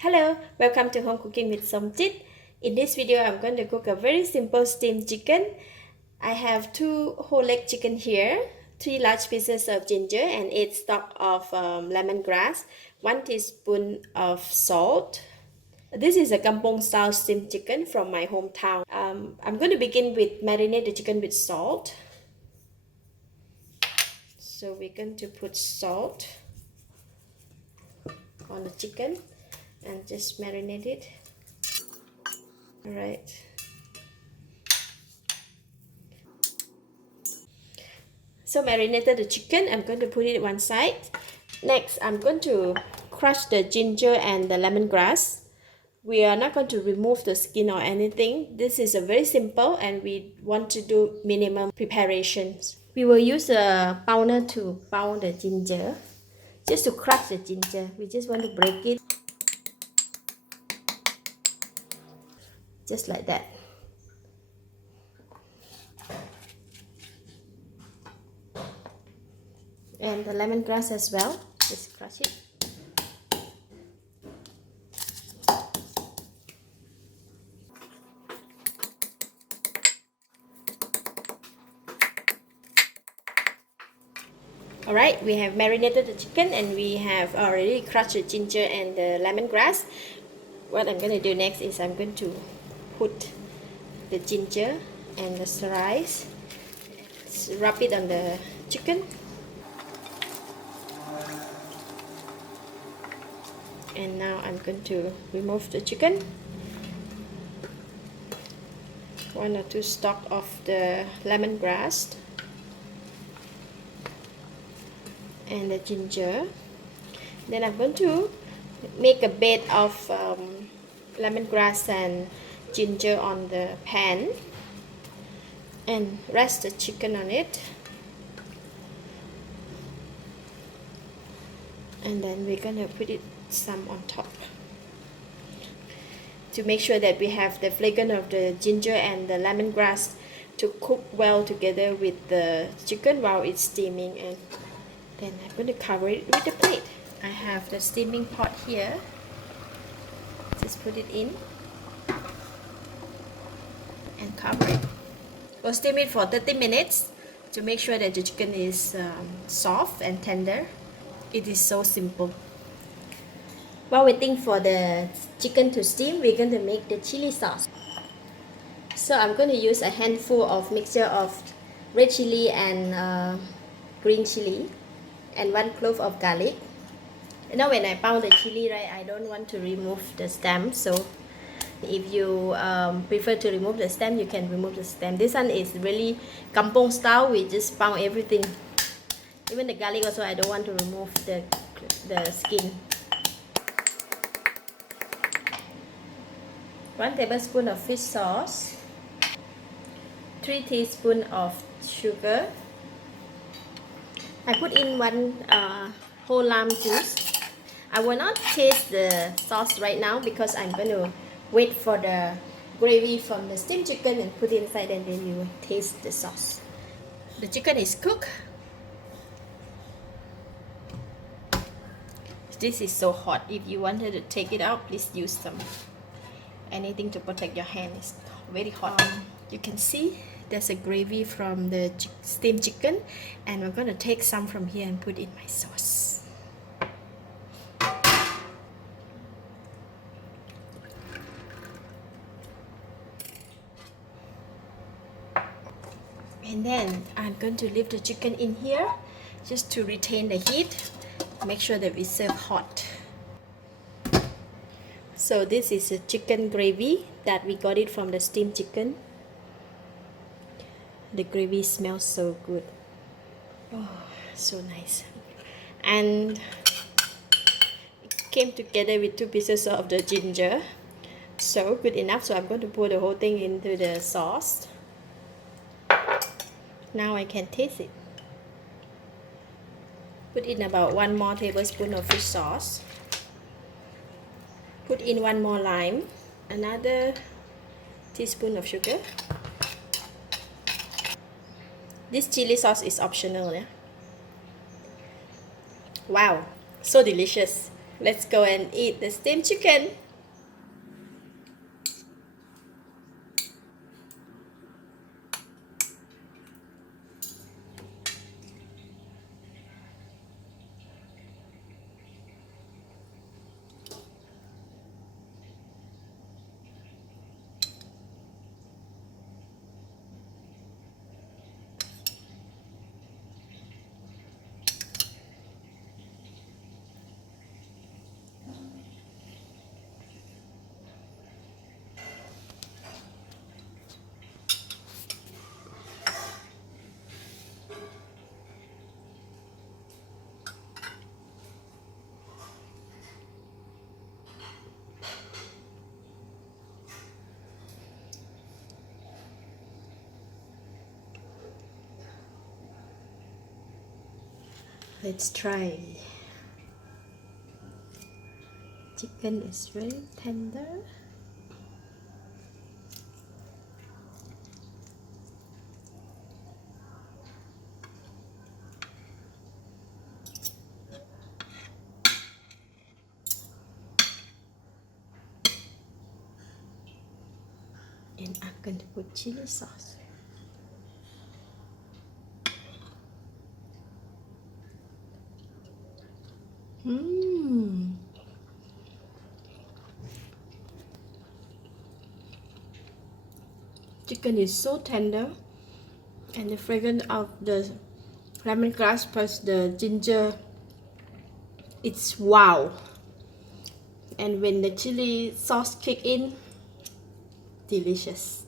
Hello, welcome to Home Cooking with Somjit. In this video, I'm going to cook a very simple steamed chicken. I have 2 whole leg chicken here, 3 large pieces of ginger and 8 stalk of lemongrass, 1 teaspoon of salt. This is a Kampung-Style steamed chicken from my hometown. I'm going to begin with marinate the chicken with salt. So we're going to put salt on the chicken and just marinate it. All right. So marinated the chicken, I'm going to put it one side. Next, I'm going to crush the ginger and the lemongrass. We are not going to remove the skin or anything. This is a very simple and we want to do minimum preparations. We will use a pounder to pound the ginger. Just to crush the ginger, we just want to break it. Just like that. And the lemongrass as well, just crush it. Alright, we have marinated the chicken and we have already crushed the ginger and the lemongrass. What I'm going to do next is I'm going to put the ginger and the slice, rub it on the chicken. And now I'm going to remove the chicken. 1 or 2 stalk of the lemongrass and the ginger. Then I'm going to make a bed of lemongrass and ginger on the pan and rest the chicken on it. And then we're gonna put it some on top to make sure that we have the flavor of the ginger and the lemongrass to cook well together with the chicken while it's steaming. And then I'm going to cover it with a plate. I have the steaming pot here. Just put it in and cover it. We'll steam it for 30 minutes to make sure that the chicken is soft and tender. It is so simple. While waiting for the chicken to steam, we're going to make the chili sauce. So I'm going to use a handful of mixture of red chili and green chili and 1 clove of garlic. And now when I pound the chili, right, I don't want to remove the stem. So if you prefer to remove the stem, you can remove the stem. This one is really kampung style. We just pound everything. Even the garlic also, I don't want to remove the skin. 1 tablespoon of fish sauce, 3 teaspoons of sugar. I put in 1 whole lime juice. I will not taste the sauce right now because I'm going to wait for the gravy from the steamed chicken and put it inside, and then you will taste the sauce. The chicken is cooked. This is so hot. If you wanted to take it out, please use anything to protect your hand. It's very hot. You can see there's a gravy from the steamed chicken, and we're going to take some from here and put in my sauce. And then I'm going to leave the chicken in here just to retain the heat. Make sure that we serve hot. So this is a chicken gravy that we got it from the steamed chicken. The gravy smells so good. Oh, so nice. And it came together with 2 pieces of the ginger. So good enough. So I'm going to pour the whole thing into the sauce. Now I can taste it. Put in about 1 more tablespoon of fish sauce. Put in 1 more lime, another teaspoon of sugar. This chili sauce is optional. Yeah? Wow, so delicious. Let's go and eat the steamed chicken. Let's try. Chicken is very tender. And I'm going to put chili sauce. Mmm. Chicken is so tender, and the fragrance of the lemongrass plus the ginger, it's wow. And when the chili sauce kick in, delicious.